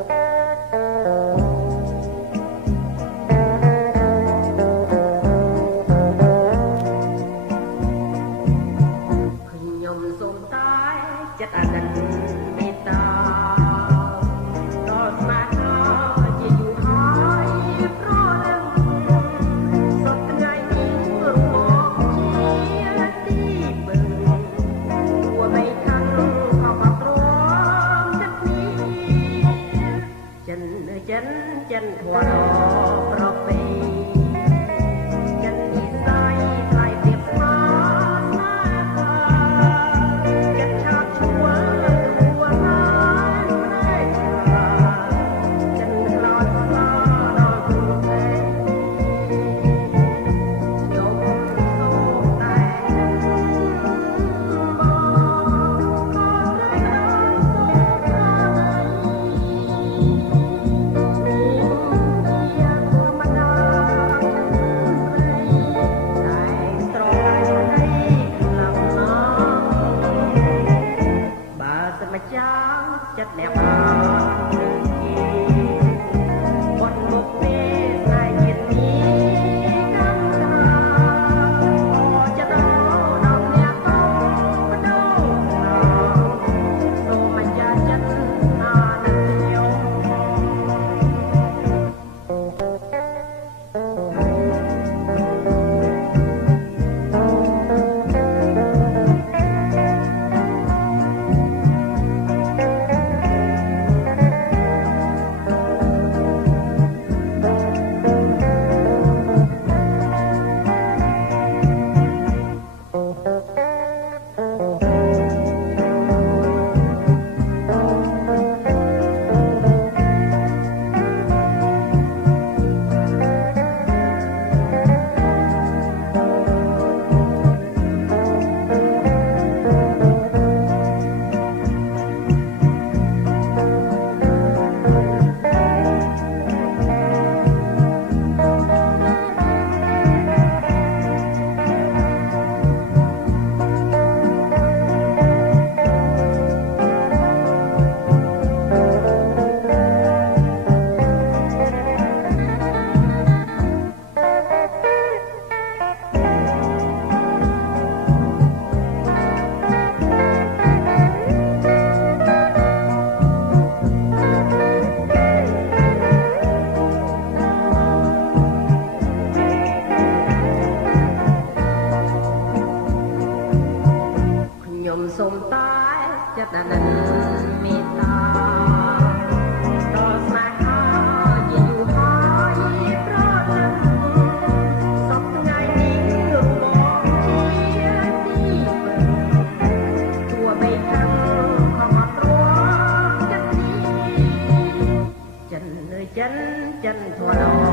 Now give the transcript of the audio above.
ខ្ញុំសូមតែចិត្តអាណិតមេត្តាដល់ស្នេហាជាយូរហើយប្រលឹងសពថ្ងៃនេះរមកជាទីពឹងទោះបីខាងខំអត់ទ្រាំចិត្តនេះចិនធម៌ដ៏ប្រពៃចិននិស័យថ្លៃទៀបស្មាស្នេហាចិត្តឆាប់ឈួលរួចហើយម្លេះចិនខ្លោចស្លាដល់គ្រូទេខ្ញុំសូមតែបងខំតែដល់សូមចិត្តអ្នកបានឬជាបនមុខពេលតែជាតិនេះកម្មសាអចិត្តដល់អ្នកកោបដោសូមអាចារ្យចិត្តណានឹងខ្ញុំខ្ញុំសូមតែចិត្តអាណិតមេត្តាដល់ស្នេហាជាយូរហើយប្រលឹងសពថ្ងៃនេះរមកជាទីពឹងទោះបីខាងខំអត់ទ្រាំចិត្តនេះចិនធម៌